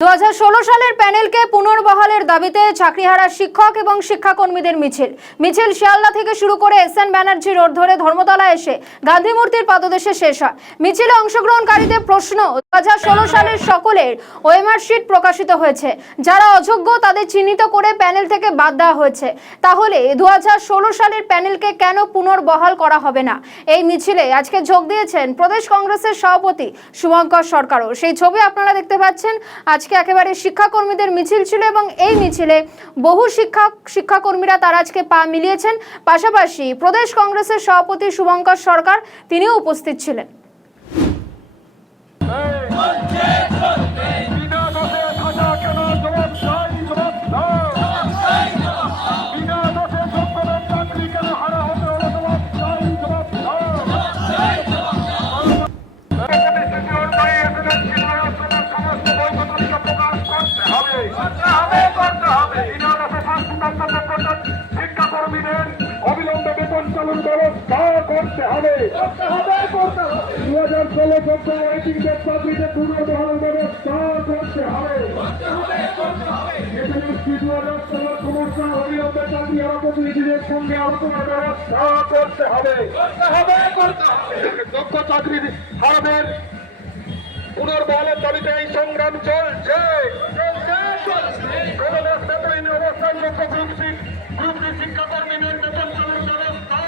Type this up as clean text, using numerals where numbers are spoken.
2016 সালের প্যানেলকে পুনর্বহালের দাবিতে চাকরিহারা শিক্ষক এবং শিক্ষাকর্মীদের মিছিল শিয়ালদা থেকে শুরু করে এসএন ব্যানার্জি রোড ধরে ধর্মতলা এসে গান্ধী মূর্তির পাদদেশে শেষ হয়। মিছিলে অংশগ্রহণকারীদের প্রশ্ন, 2016 সালের সকলের ওএমআর শিট প্রকাশিত হয়েছে, যারা অযোগ্য তাদের চিহ্নিত করে প্যানেল থেকে বাদ দেওয়া হয়েছে, তাহলে 2016 সালের প্যানেলকে কেন পুনর্বহাল করা হবে না? এই মিছিলে আজকে যোগ দিয়েছেন প্রদেশ কংগ্রেসের সভাপতি শুভঙ্কর সরকারও। সেই ছবি আপনারা দেখতে পাচ্ছেন। আজকে একেবারে শিক্ষাকর্মীদের মিছিল ছিল এবং এই মিছিলে বহু শিক্ষাকর্মীরা তারা আজকে পা মিলিয়েছেন। পাশাপাশি প্রদেশ কংগ্রেসের সভাপতি শুভঙ্কর সরকার তিনিও উপস্থিত ছিলেন। শিক্ষাকর্মীদের অবিলম্বে বেতন চালুর ব্যবস্থা করতে হবে। 2016 ওয়েটিংদের চাকরিতে পুনর্বহাল ব্যবস্থা করতে হবে। 2016 সমস্যা অবিলম্বে চাকরি হারা প্রতিনিধিদের সঙ্গে আলোচনার ব্যবস্থা করতে হবে। দক্ষ চাকরি হারাদের পুনর্বহালের দাবিতে এই সংগ্রাম চলছে। অবস্থান গ্রুপ শিক্ষাকর্মীদের বেতন চালুর ব্যবস্থা